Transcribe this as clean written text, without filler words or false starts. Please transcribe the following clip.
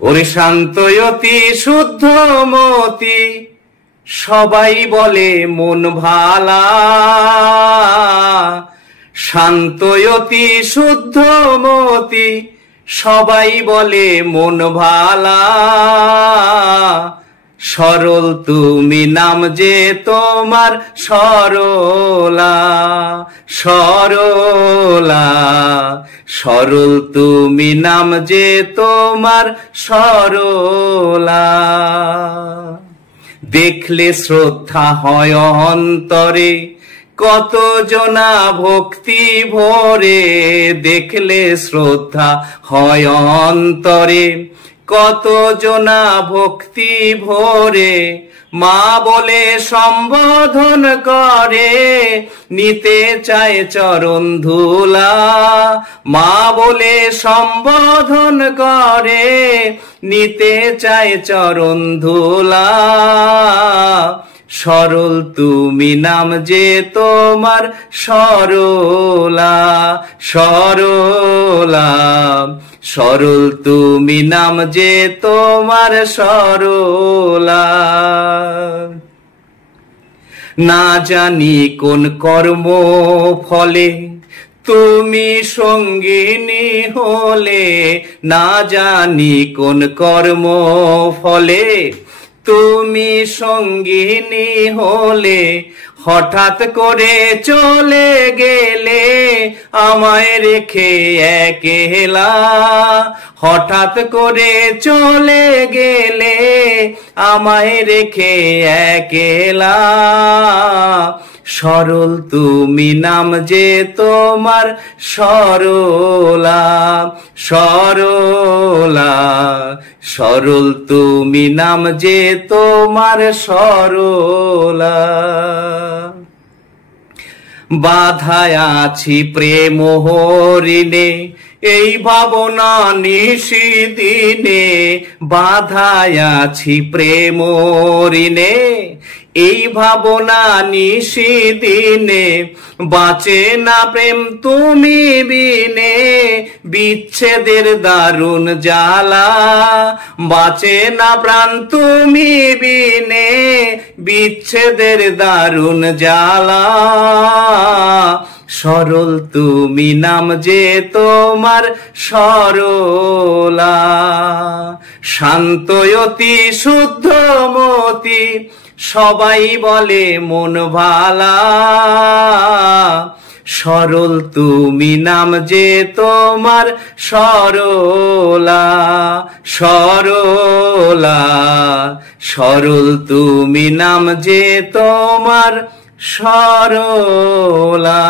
ওরে শান্ত অতি শুদ্ধ মতি, সবাই বলে মন ভালা। শান্ত অতি শুদ্ধ মতি, সবাই বলে মন ভালা। সরল তুমি নাম যে তোমার সরলা, সরলা। সরল তুমি নাম যে তোমার সরলা। দেখলে শ্রদ্ধা হয় অন্তরে, কত জনা ভক্তি ভরে। দেখলে শ্রদ্ধা হয় অন্তরে, কত জনা ভক্তি ভরে। মা বলে সম্বোধন করে, নিতে চায় চরণ ধুলা। মা বলে সম্বোধন করে, নিতে চায় চরণ ধুলা। সরল তুমি নাম যে তোমার সরলা, সরলা। সরল তুমি নাম যে তোমার সরলা। না জানি কোন কর্ম ফলে তুমি সঙ্গিনী হলে। না জানি কোন কর্ম ফলে তুমি সঙ্গিনী হলে। হঠাৎ করে চলে গেলে আমায় রেখে একলা। হঠাৎ করে চলে গেলে আমায় রেখে একলা। সরল তুমি নাম যে তোমার সরলা, সরলা। সরল তুমি নাম যে তোমার সরলা। বাধায় আছি প্রেম হরিণে, এই ভাবনা নিশিদিনে। বাধায় আছি প্রেম ঋণে, এই ভাবনা নিশিদিনে। বাঁচে না প্রেম তুমি বিনে, বিচ্ছেদের দারুণ জ্বালা। বাঁচে না প্রাণ তুমি বিনে, বিচ্ছেদের দারুণ জ্বালা। সরল তুমি নাম যে তোমার সরলা। শান্ত অতি শুদ্ধ মতি, সবাই বলে মন ভালা। সরল তুমি নাম যে তোমার সরলা, সরলা। সরল তুমি নাম যে তোমার সরলা।